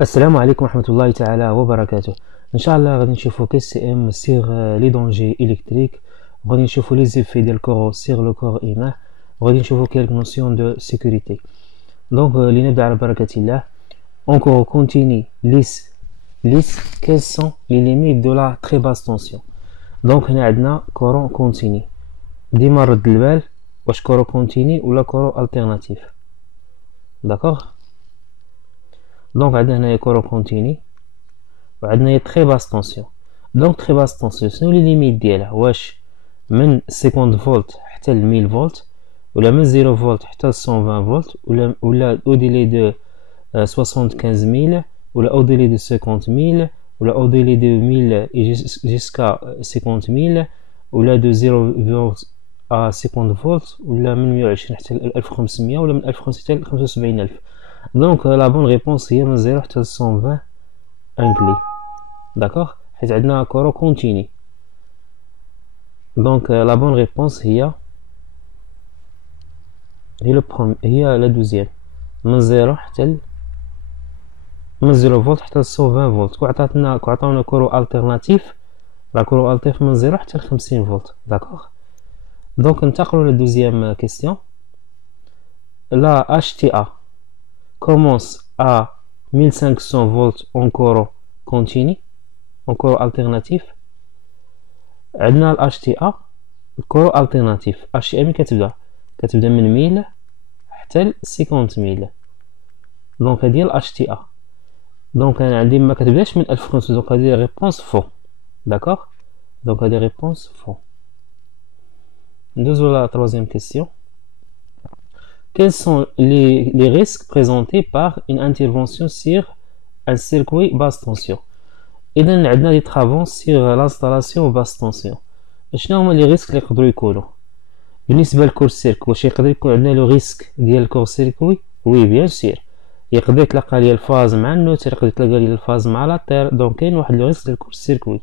السلام عليكم ورحمة الله تعالى وبركاته. ان شاء الله غادي نشوفو كي سي ام سيغ لي دونجي الكتريك، غادي نشوفو لي زيفي ديال الكورو سيغ لو كور ايماه، وغادي نشوفو كيلك نوسيون دو سيكوريتي. دونك لنبدا على بركة الله. On continue lisse quelles sont les limites de la très basse tension. دونك هنا عندنا كورون كونتيني، ديما رد البال واش كورو كونتيني ولا كورو التيرناتيف. داكوغ، دونك عندنا هنايا كورو كونتيني وعندنا تري باس طونسيون. دونك تري باس طونسيون شنو لي ليميت ديالها؟ واش من 50 فولت حتى ل 1000 فولت، ولا من 0 فولت حتى ل 120 فولت، ولا او ديلي دو 75000، ولا او ديلي دو 50000، ولا او ديلي دو 1000 جيسكا 50000، ولا دو 0 فولت ا 50 فولت، ولا من 120 حتى ل 1500، ولا من 1500 حتى ل 75000. دونك لا بون ريبونس هي من 0 حتى ل 120 انكلي. داكوغ، حيت عندنا كورو كونتيني. دونك لا بون ريبونس هي لا دوزيام، من 0 حتى من 0 فولت حتى ل 120 فولت. وعطاونا كورو التيرناتيف، لا كورو التيرناتيف من 0 حتى ل 50 فولت. داكوغ، دونك ننتقلو للدوزيام كيستيون. لا HTA commence à 1500 volts en courant continu، en courant alternatif. عندنا ال HTA الكورو التيرناتيف. HTA ملي كتبدا من 1000 حتى ل 50000. دونك هادي ال HTA. دونك انا عندي ما كتبداش من 1500. دونك هادي ريبونس فو. داكوغ، دونك هادي ريبونس فو. ندوزو لا troisième question. Quels sont les risques présentés par une intervention sur un circuit basse tension? إذا عندنا دي travaux sur l'installation basse tension. شنو هما لي ريسك اللي يقدروا يكونوا بالنسبة للكور سيركوي؟ واش يقدر يكون عندنا لو ريسك ديال الكور سيركوي؟ وي بيان سير، يقدر يتلقى ليا الفاز مع النوتر، يقدر يتلقى ليا الفاز مع لاطير. دونك كاين واحد لو ريسك ديال الكور سيركوي.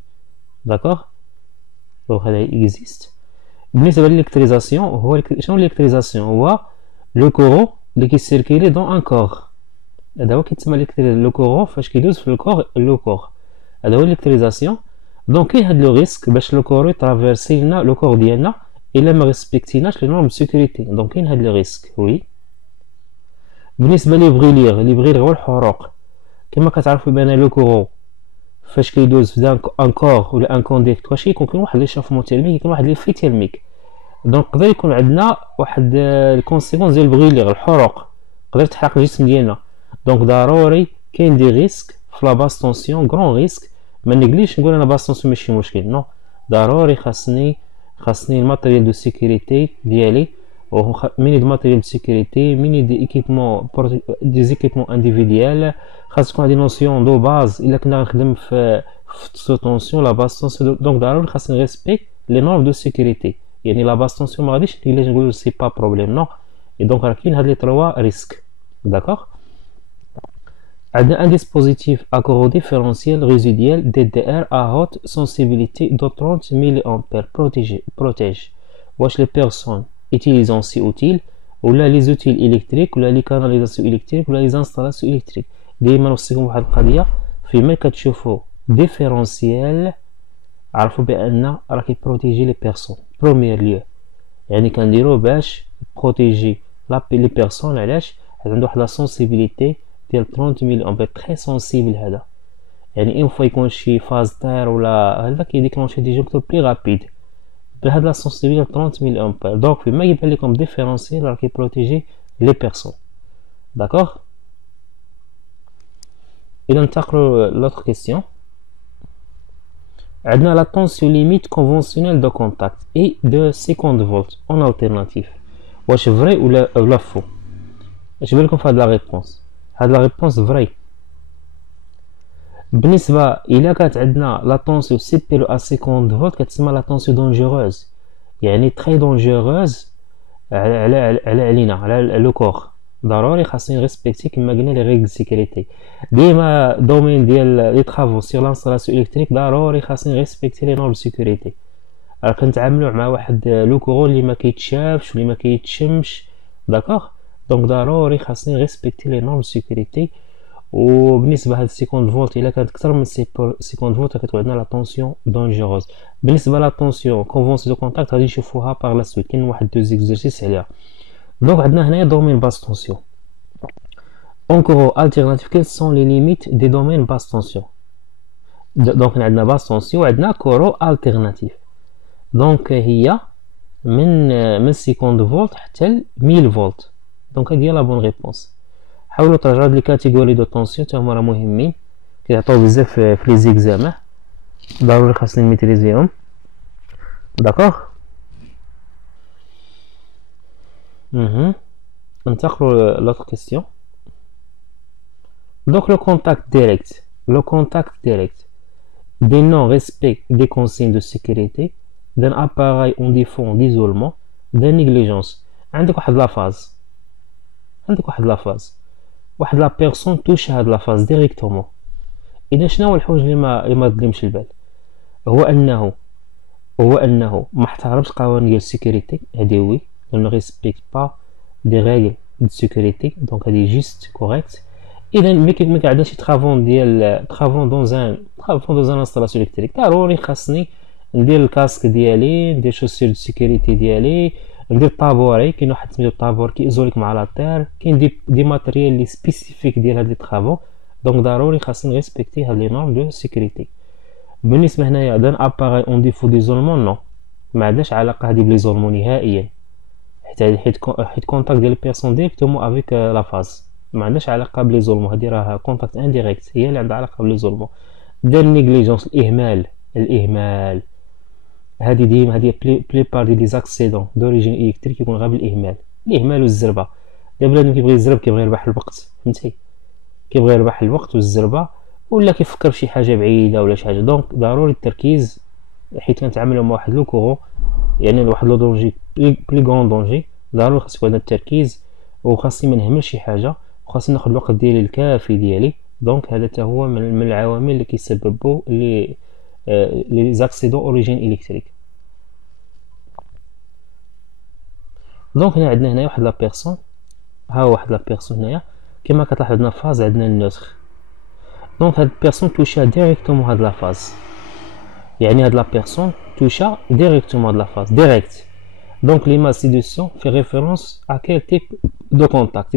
داكوغ، دونك هذا اكزيست. بالنسبة للإلكتريزاسيون، هو شنو الإلكتريزاسيون؟ هو لو كورون اللي كيسيركيلي دون ان كور. هذا هو كيتسمى لو كورون فاش كيدوز في الكور لو كور، هذا هو الإلكتريزاسيون. دونك كاين هاد لو ريسك باش لو كور يترافيرسي لنا لو كور ديالنا الا ما ريسبكتيناش لي نورم دو سيكوريتي. دونك كاين هاد لو ريسك. وي، بالنسبه لي بغيليغ هو الحروق. كما كتعرفوا بان لو كورون فاش كيدوز في ان كور ولا ان كونديكت، واش كيكون واحد لي شافمون تيرميك، يكون واحد لي في تيرميك. دونك يقدر يكون عندنا واحد الكونسيكونس ديال البغيليغ، الحروق تقدر تحرق الجسم ديالنا. دونك ضروري كاين دي ريسك في لا باس طونسيون، غران ريسك. ما نقليش نقول انا باس طونسيون ماشي مشكل، نو، ضروري خاصني الماتيريال دو سيكوريتي ديالي، ميني دو ماتيريال دو سيكوريتي، ميني دي ايكيبمون انديفيديال. خاص تكون عندي نوسيون دو باز الا كنا غنخدم في سو طونسيون لا باس طونسيون. دونك ضروري خاصني ريسبكت لي نورم دو سيكوريتي. يعني لا باس طونسيون ما غاديش نقول سي با بروبليم، نو. اي دونك راه كاين هاد لي تروا ريسك. داكوغ، عندنا un dispositif accoro-différentiel résiduel DDR à haute sensibilité de 30 mA protège واش les personnes utilisant ces outils ولا les outils électriques ولا les canalisations électriques ولا les installations électriques. ديما نوصيكم واحد القضية، فيما كتشوفوا ديفيرونسيال عرفوا بان راه كيبروتيجي لي بيرسون بروميير ليو. يعني كنديروه باش بروتيجي لي بيرسون. علاش؟ حيت عنده واحد لا سونسيبيليتي ديال 30 ملي امبير، تري سونسيبل هذا. يعني اون فوا يكون شي فاز طير ولا هذا كيديكلونشي دي جونكتور بلي رابيد بهاد لا سونسيبيليتي 30 ملي امبير. دونك فيما يبان لكم ديفيرونسيال راه كيبروتيجي لي بيرسون. داكوغ، اذا ننتقلوا لوطر كيسيون. عندنا لا طونسيون ليميت كونفونسيونيل دو كونتاكت اي دو 50 فولت اون التيرناتيف. واش فري ولا فو؟ اش بالكم في هاد لا ريبونس؟ هاد لا ريبونس فري. بالنسبه الى كانت عندنا لا طونسيون سيبيرو ا 50 فولت كتسمى لا طونسيون دونجوروز، يعني تري دونجوروز علينا على لو كور. ضروري خاصني ريسبكتي كما قلنا لي ريغل سيكوريتي. ديما دومين ديال لي طرافو سيغ لانستالاسيون الكتريك ضروري خاصني ريسبكتي لي نورم سيكوريتي. راه كنتعاملوا مع واحد لو كورون اللي ما كيتشافش واللي ما كيتشمش. داكوغ، دونك ضروري خاصني ريسبكتي لي نورم سيكوريتي. وبالنسبه لهاد 50 فولت الا كانت اكثر من 50 فولت كتكون عندنا لا طونسيون دونجيروز. بالنسبه لا طونسيون كونفونسيون دو كونتاكت غادي نشوفوها باغ لا سويت، كاين واحد دو زيكزرسيس عليها. دونك عندنا هنايا دومين باس طونسيون. En courant alternatif, quelles sont les limites des domaines basse tension? Donc on a basse tension وعندنا courant alternatif. Donc هي من 50 فولت حتى ل 1000 فولت. دونك هذه هي لا بون ريبونس. حاولوا تراجعوا هاد لي كاتيجوري دو طونسيون تا هما راه مهمين، كيعطيو بزاف في لي زيكزامان، ضروري خاصنا نميتريزيهم. داكوغ. ننتقلوا لوطر كيستيون. Donc le contact direct des non-respect des consignes de sécurité d'un appareil en défaut d'isolement d'un négligence. عندك واحد لا بيرسون توش هاد لا فاز ديريكتومون. اذا شنو هو الحوايج اللي ما تظلمش البال؟ هو انه ما احترمش قوانين ديال السيكوريتي، هادي وي ne respecte pas des règles de sécurité، donc هادي جيست كوريكت. اذا ما كيعندناش شي طرافون دون ان انستالاسيون الكتريك، ضروري خاصني ندير الكاسك ديالي، ندير شوسير دو سيكوريتي ديالي، ندير طابوري، كاين واحد سميتو طابور كيزوليك مع لا تير، كاين دي ماتريال لي سبيسيفيك ديال هاد لي طرافون. دونك ضروري خاصني نريسبكتي هاد لي نورم دو سيكوريتي. بالنسبه هنايا دان اباري اون ديفو ديزولمون نو، ما عندهاش علاقه هادي بليزولمون نهائيا، حيت كونتاكت ديال البيرسون ديريكتومون افيك لا فاز، ما عندهاش علاقه بليزولمون، هادي راه كونتاكت انديريكت هي اللي عندها علاقه بليزولمون. دار نيغليجونس، الاهمال هادي ديما هادي بلي بار دي زاكسيدون دوريجين الكتريك يكون غير الاهمال والزربه. دابا بنادم كيبغي يزرب، كيبغي يربح الوقت، فهمتي، كيبغي يربح الوقت والزربه، ولا كيفكر فشي حاجه بعيده ولا شي حاجه. دونك ضروري التركيز، حيت كنتعاملوا مع واحد لو كورون، يعني واحد لو دونجي بلي غون دونجي، ضروري خاص يكون التركيز، وخاصني ما نهملش شي حاجه، وخاصني ناخذ الوقت ديالي الكافي ديالي. دونك هذا حتى هو من العوامل اللي كيسببوا لي زاكسيدون اوريجين الكتريك. دونك هنا عندنا واحد لا بيرسون، واحد لا بيرسون هنايا كما كتلاحظ عندنا فاز، عندنا النوتر. دونك هاد بيرسون توشا ديريكتومون هاد لا فاز، يعني هاد لا بيرسون توشا ديريكتومون هاد لا فاز ديريكت. Donc l'image ci-dessous fait référence à quel type de contact?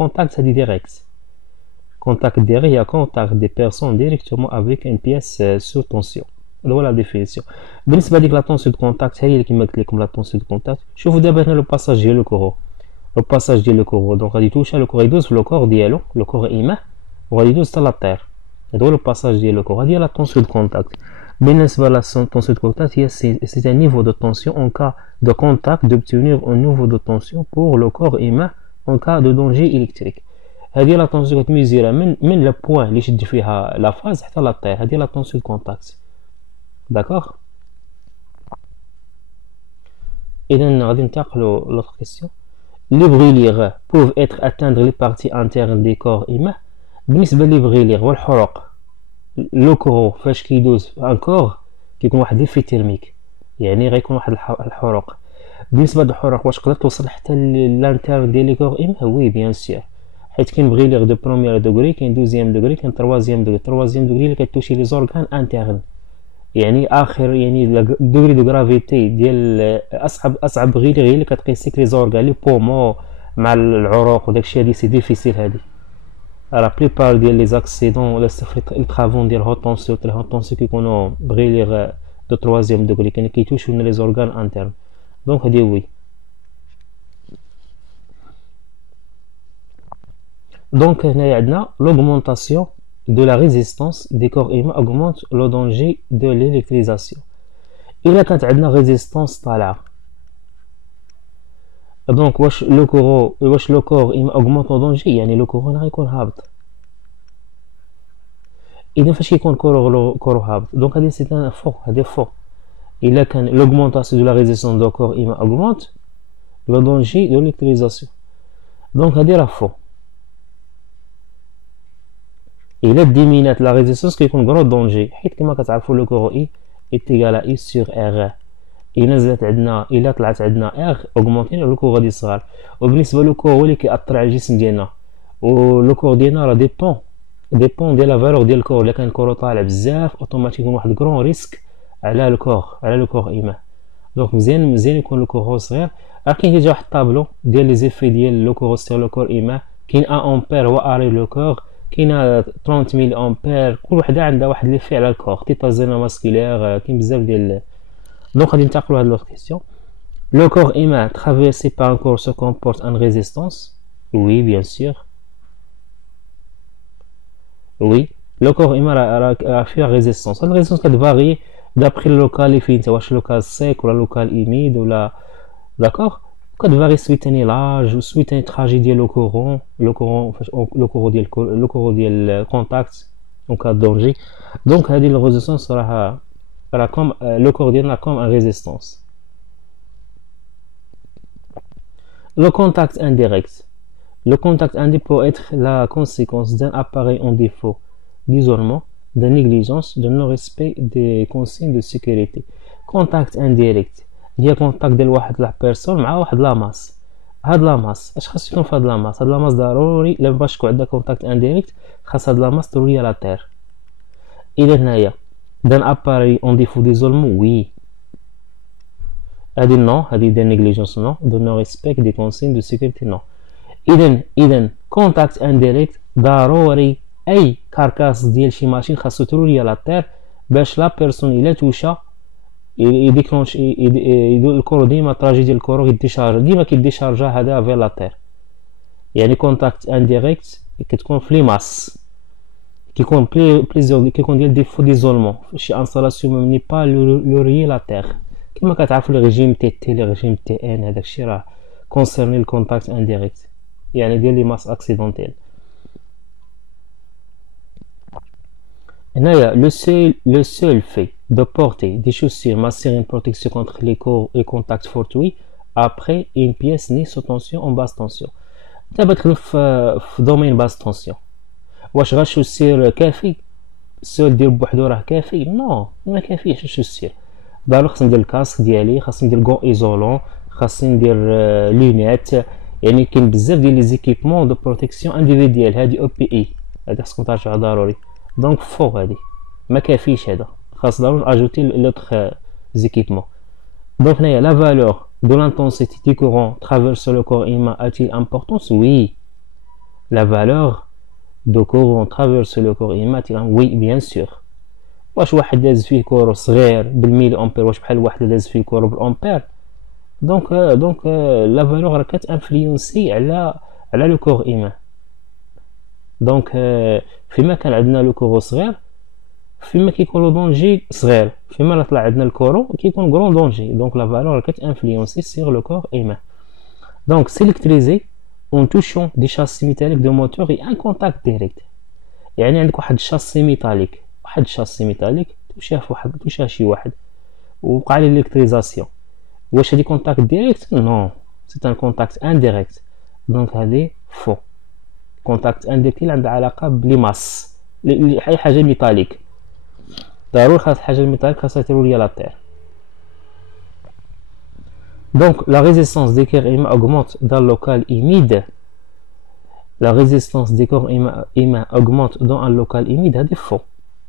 Contact, c'est direct. Contact direct, il y a contact des personnes directement avec une pièce sous tension. Voilà la définition. بالنسبة لديك لا tension de contact هي اللي كما قلت لكم لا tension de contact. شوفوا دابا هنا لو باساج ديال لو كورو، لو باساج ديال لو كورو، دونك غادي توشا لو كورو يدوز في لو كور ديالو، لو كور ايمه، وغادي يدوز حتى لا طير. هذا هو لو باساج ديال لو كور، هذه هي لا tension de contact. بالنسبة لا tension de contact هي c'est un niveau de tension en cas de contact d'obtenir un niveau de tension pour le corps humain en cas de danger électrique. هذه لا طونسيون كتميزيرها من لو بوين اللي شد فيها لا فاز حتى لا طير، هذه لا طونسيون كونتاكت. داكوغ. اذا غادي ننتقلوا لوطر كيسيون. لي بريليغ بوف اتر اتاندر لي بارتي انترن دي كور humain. بالنسبه لي بريليغ والحروق، لو كورو فاش كيدوز ان كور كيكون واحد ليفي تيرميك، يعني غيكون واحد الحروق. بالنسبه للحروق واش تقدر توصل حتى للانترن ديال لي كور ايما؟ وي بيان سور، حيت كاين بريليغ دو بروميير دوغري، كاين دوزيام دوغري، كاين تروازيام دوغري. تروازيام دوغري اللي كتوشي لي زورغان انترن، يعني اخر، يعني دوغري دو غرافيتي ديال اصعب بريليغ هي اللي كتقيسيك لي زورغان لي بومو مع العروق وداكشي. هادي سي ديفيسيل، هادي لا بليبار ديال لي زاكسيدون ولا لي طرافون ديال هوت طونسيون تاع هوت طونسيون كيكونوا بريليغ دو تروازيام دوغري، كاين كيتوشو لنا لي زورغان انترن. دونك هادي وي. دونك هنايا عندنا l'augmentation de la résistance des corps humains augmente le danger de l'électrisation. إلا كانت عندنا ريزيستانس طالعة، دونك واش لو كور humain augmente le danger، يعني لو كورو غيكون هابط. إذا فاش كيكون كورو هابط، دونك هادي سي ان فو، هادي فو. إلا كان l'augmentation de la résistance du corps humain augmente le danger de l'électrisation، دونك هادي راه فو. إلا ديمينات لا ريزيستانس كيكون غرو دونجي، حيت كما كتعرفوا لو كورو اي ايتيغال اي سور ار. إلا نزلت عندنا، إلا طلعت عندنا ار اوغمونتينا، لو كور غادي يصغر. وبالنسبه لو كور هو اللي كيأثر على الجسم ديالنا، ولو كور ديالنا راه ديبون ديبون ديال لا فالور ديال الكور. الا كان الكور طالع بزاف اوتوماتيكمون واحد كرون ريسك على لو كور ايمان. دونك مزيان يكون لو كور صغير. راه كاين ديجا واحد الطابلو ديال لي زيفي ديال لو كور سير لو كور ايمان. كاين 1 امبير هو اري لو كور، كاين 30000 امبير، كل وحده عندها واحد ليفي على الكور. تيتازينا ماسكولير، كاين بزاف ديال. دونك غادي ننتقلوا هاد لوط كيسيون. Le corps humain traversé par un corps se comporte en résistance? Oui, bien sûr. Oui, le corps humain a fait résistance. La résistance peut varier d'après le local, le local sec ou le local humide ou la. D'accord? Peut varier suite à l'âge, suite à une tragédie le courant le contact en cas de danger. Donc, la résistance sera comme le corps humain comme une résistance. Le contact indirect. Le contact indirect peut être la conséquence d'un appareil en défaut d'isolement, de négligence, de non-respect des consignes de sécurité. Contact indirect هي contact ديال واحد لا بيرسون مع واحد لا ماس. هاد لا ماس اش خاص يكون في هاد لا ماس؟ هاد لا ماس ضروري الا باش تكون عندها contact indirect خاص هاد لا ماس تولي لا تير. إذا هنايا d'un appareil en défaut d'isolement oui. هادي non، هادي de négligence non، de non-respect des consignes de sécurité non. إذا contact indirect ضروري أي كاركاس ديال شي ماشين خاصو تولي لا تير باش لا بيرسون إلا توشا يديكلونش يدير الكورو ديما تراجي ديال الكورو يديشارج ديما كيديشارجا هذا فير لا تير. يعني كونتاكت انديريكت كتكون في لي ماس كيكون بليزيور كيكون ديال ديفو ديزولمون شي انستالاسيون مبني با لوريي لا تير كما كتعرفوا لي ريجيم تي تي لي ريجيم تي ان هذاك الشيء راه كونسيرني الكونتاكت انديريكت يعني ديال لي ماس اكسيدونتيل. هنايا le seul fait de porter des chaussures m'assure une protection contre les contacts fortuits après une pièce ni sous tension en basse tension. دابا تدخل في دومين باس تونسيون واش غا شوسير كافي السؤال ديال بوحدو راه كافي؟ نو ما كافيش الشوسير ضروري خاصني ندير الكاسك ديالي خاصني ندير كون ايزولون خاصني ندير لونيت يعني كاين بزاف ديال لي زيكيبمون دو بروتيكسيون انديفيديال هادي او بي اي هادي خاصكم ترجعوا ضروري دونك فو هادي ما كافيش هذا خاص ضروري اجوتي لوطخ زيكيبمون. Donc, la valeur de l'intensité du courant traversant le corps humain a-t-il importance? Oui. La valeur du courant traversant le corps humain a-t-il importance? Oui, bien sûr. واش واحد داز فيه كورو صغير بالميل امبير واش بحال واحد داز فيه كورو بالامبير؟ دونك لا فالور راه كتانفلونسي على لو كور ايمان. دونك فيما كان عندنا لو كورو صغير فيما كيكون لو دونجي صغير فيما لا طلع عندنا الكورو كيكون غرون دونجي دونك لا فالور كتانفلونسي سيغ لو كور ايمان. دونك سيليكتريزي اون توشون دي شاسي ميتاليك دو موتور اي ان كونتاكت ديريكت يعني عندك واحد الشاسي ميتاليك توشاه شي واحد ووقع ليه الكتريزاسيون واش هادي كونتاكت ديريكت؟ نو سي ان كونتاكت انديريكت دونك هادي فو. كونتاكت انديريكت اللي عندها علاقه بلي ماس اي حاجه ميتاليك ضروري خاص حاجه الميتاليك خاصها تولي لا تير. Donc la résistance des corps humains augmente dans le local humide. La résistance des corps humains augmente dans un local humide هذا فو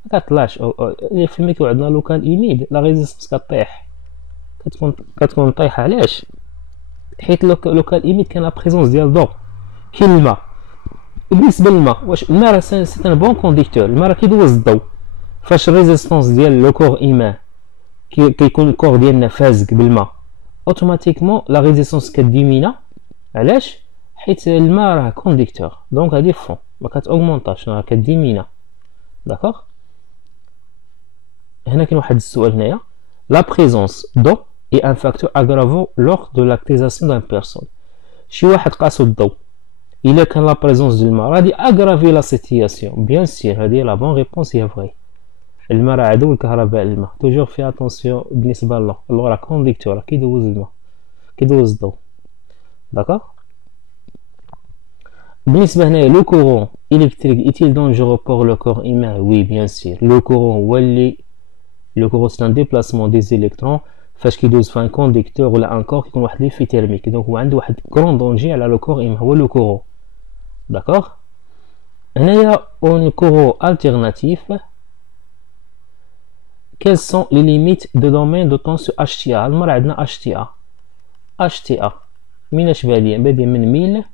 ما كطلعش فيما كيكون عندنا لوكال humide la résistance كطيح كتكون طايحه. علاش؟ حيت لوكال humide كاين لا بريزونس ديال الضوء كاين الماء. بالنسبه للماء واش الماء راه سي ان بون كونديكتور الماء راه كيدوز الضوء فاش الريزيستانس ديال لو كور ايمان كيكون الكور ديالنا فازق بالماء اوتوماتيكمون لا ريزيستانس كديمينا. علاش؟ حيت الماء راه كونديكتور دونك هادي فون ما كتاوغمونطاش راه كديمينا. داكوغ هنا كاين واحد السؤال هنايا لا بريزونس دو اي ان فاكتور اغرافو لور دو لاكتيزاسيون دان بيرسون. شي واحد قاسو الضوء الا كان لا بريزونس ديال الماء غادي اغرافي لا سيتياسيون بيان سير هادي لا بون ريبونس هي فري. الماء راه عدو الكهرباء الماء توجور في اتونسيون بالنسبه للو لو راه كونديكتور كيدوز الماء كيدوز الضوء. داكوغ بالنسبه هنايا لو كورون الكتريك ايتيل دونجورو بور لو كور ايمان؟ وي بيان سير. لو كورون هو اللي لو كورون سي ان ديبلاسمون دي زيليكترون فاش كيدوز في ان كونديكتور ولا ان كور كيكون واحد ليفي تيرميك دونك هو عنده واحد كرون دونجي على لو كور ايمان هو لو كورون. داكوغ هنايا اون كورو alternatif. Quelles sont les limites de domaine de temps sur HTA؟ المرة عندنا HTA مناش بادية من 1000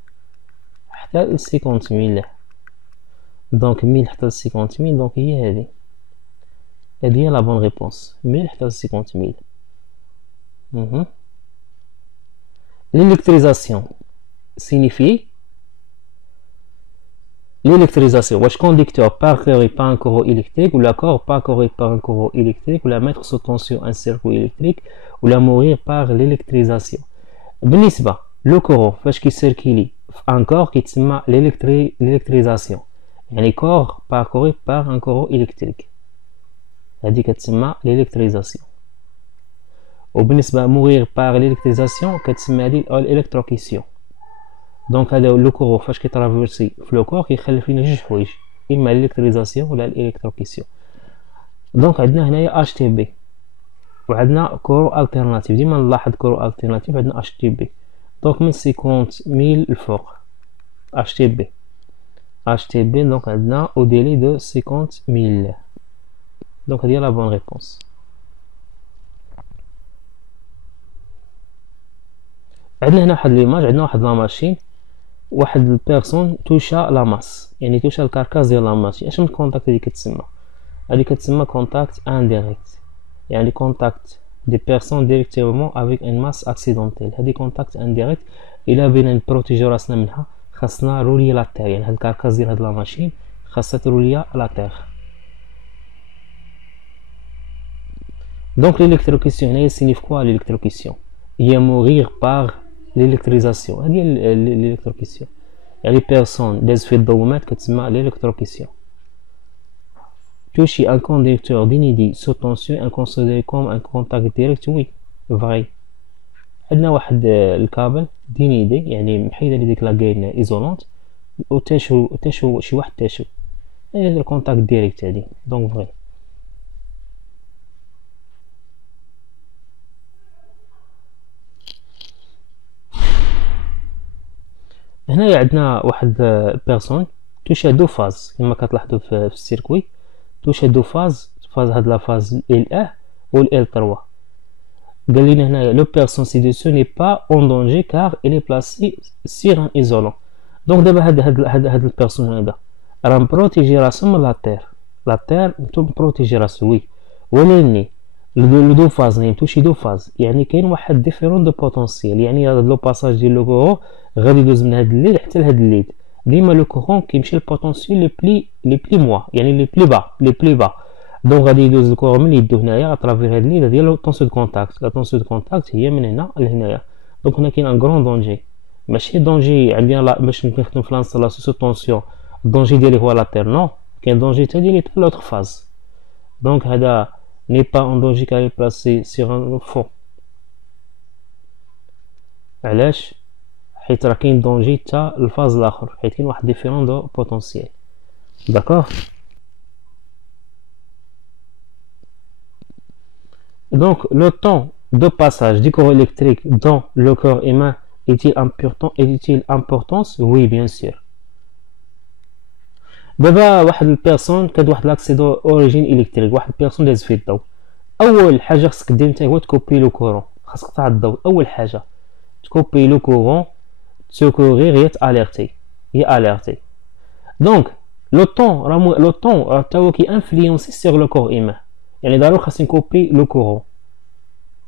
حتى ل 50000. دونك 1000 حتى ل 50000، دونك هي هذه هي لا بون ريبونس، 1000 حتى ل 50000. L'électrisation signifie l'électrisation. واش conducteur parcouru par un courant électrique ou la corps parcouru par un courant électrique ou la mettre sous tension un circuit électrique ou la mourir par l'électrisation. بالنسبة لو كورون فاش كيسيركيلي في ان كور كيتسمى l'électrisation، يعني كور parcouru par un courant électrique، هذه كتسمى l'électrisation. وبالنسبة mourir par l'électrisation كتسمى هذه الالكتروكيسيون. دونك هذا لو كورو فاش كيترافيرسي في لو كور كيخلف لنا جوج حوايج، اما الالكتريزاسيون ولا الالكتروكيسيون. دونك عندنا هنايا اش تي بي وعندنا كورو التيرناتيف. ديما نلاحظ كورو التيرناتيف عندنا اش تي بي. دونك من 50000 الفوق اش تي بي دونك عندنا او ديلي دو 50000. دونك هذه لا بون ريبونس. عندنا هنا واحد ليماج، عندنا واحد لا ماشين، واحد البيرسون توشا لا ماس، يعني توشا الكاركاس ديال لا ماشين. اش من كونتاكت هادي كتسمى؟ هادي كتسمى كونتاكت انديريكت، يعني كونتاكت دي بيرسون ديريكتومون افيك ان ماس اكسيدونتيل. هادي كونتاكت انديريكت. الا بغينا نبروتيجيو راسنا منها خاصنا رولي لا تير، يعني هاد الكاركاس ديال هاد لا ماشين خاصها تروليا لا تير. دونك ليليكتروكيسيون هنايا سينيف كوا؟ ليليكتروكيسيون هي موغيغ باغ l'électrisation. هذه l'électrocution، يعني بيرسون داز في الضومات كتسمى l'électrocution. toucher un conducteur d'inédit sous tension est considéré comme un contact direct. oui vrai. عندنا واحد الكابل دينيدي، يعني محيدة لديك لاكاين ايزولونت وتاشو شي واحد تاشو، هذا الكونتاكت ديريكت هادي. دونك فري. هنايا عندنا واحد بيرسون توشا دو فاز كما كتلاحظوا في السيركوي، توشا دو فاز هاد لا فاز ال ا و ال 3. قال لنا هنايا لو بيرسون سي دوسو ني با اون دونجي كار الي بلاسي سير ان ايزولون. دونك دابا هاد البيرسون هذا راه مبروتيجي راسو من لا تير مبروتيجي راسو وي، ولكن لو دو فاز نيمتوشي دو فاز، يعني كاين واحد ديفيرون دو بوتونسييل، يعني هذا لو باساج ديال لو كورون غادي يدوز من هاد الليد حتى لهاد الليد. ديما لو كورون كيمشي للبوتونسييل لي بلي موا، يعني لي بلي با. دونك غادي يدوز الكورون من يدو هنايا اترافير هاد الليد ديال طونسيو دو كونتاكت. لا طونسيو دو كونتاكت هي من هنا لهنايا. دونك هنا كاين ان غران دونجي، ماشي دونجي عندنا باش نخدم في لانستالاسيون سو طونسيون الدونجي ديالي هو لا تير، نو كاين دونجي تا ديالي تا لوطخ فاز. دونك هذا ني با اون دونجي كاري بلاسي سيغ ان فون. علاش؟ حيت راه كاين دونجي تا الفاز الاخر، حيت كاين واحد ديفيرون دو بوتونسييل. داكوغ. دونك لو طون دو باساج du courant électrique dans le corps humain est-il importance؟ oui bien sûr. دابا واحد البيرسون كاد واحد لاكسيدون اوريجين الكتريك، واحد البيرسون داز في الضوء، اول حاجه خصك دير نتا هو تكوبي لو كورون، خاصك تقطع الضوء. اول حاجه تكوبي لو كورون تسكورير هي تاليرتي، هي اليرتي. دونك لو طون راه تا هو كي انفلونسي سيغ لو كور ايمان، يعني ضروري خاصني نكوبي لو كورون.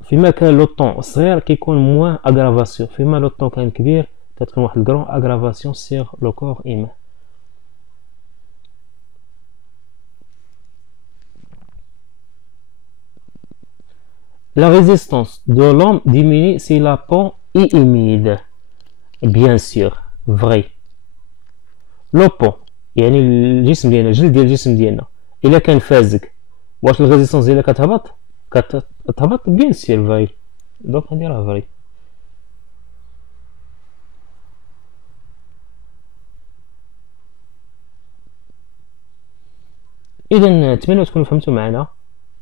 فيما كان لو طون صغير كيكون موان اغرافاسيون، فيما لو طون كان كبير كتكون واحد الكرون اغرافاسيون سيغ لو كور ايمان. La résistance de l'homme diminue si la peau est humide. Bien sûr, vrai. لو بو يعني الجسم ديالنا، الجلد ديال الجسم ديالنا الا كان فازق، واش الريزيستونس ديالها كتهبط؟ بيان سير فاي. دونك هادي راه فري. اذا نتمنى تكونوا فهمتوا معنا.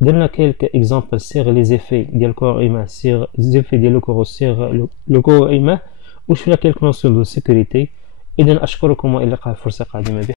درنا كيلك اكزامبل سيغ لي زيفي ديال الكور ايمان، سيغ زيفي ديال لو كورو سيغ لو كور ايمان، وشفنا كيلك نوسيون دو سيكوريتي. اذا اشكركم والى اللقاء في فرصه قادمه.